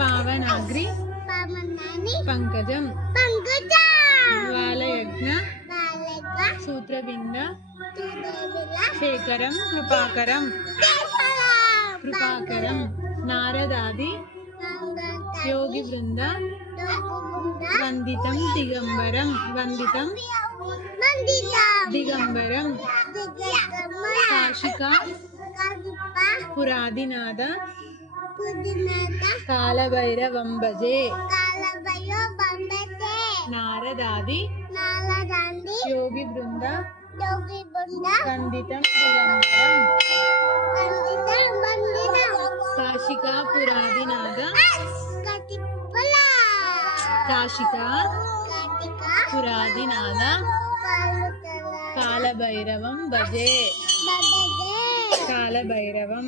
पावनाग्रि पंकजम वालयज्ञ सूत्रबिंद शेखरम कृपाकरम नारदादि योगी वृंद वंदितं दिगंबरम काशिका पुरादिनाद कालभैरवं भजे नारदादि योगी वृंद वंदितं दिगंबरम काशिका पुरादिनाद कालभैरवं भजे कालभैरवं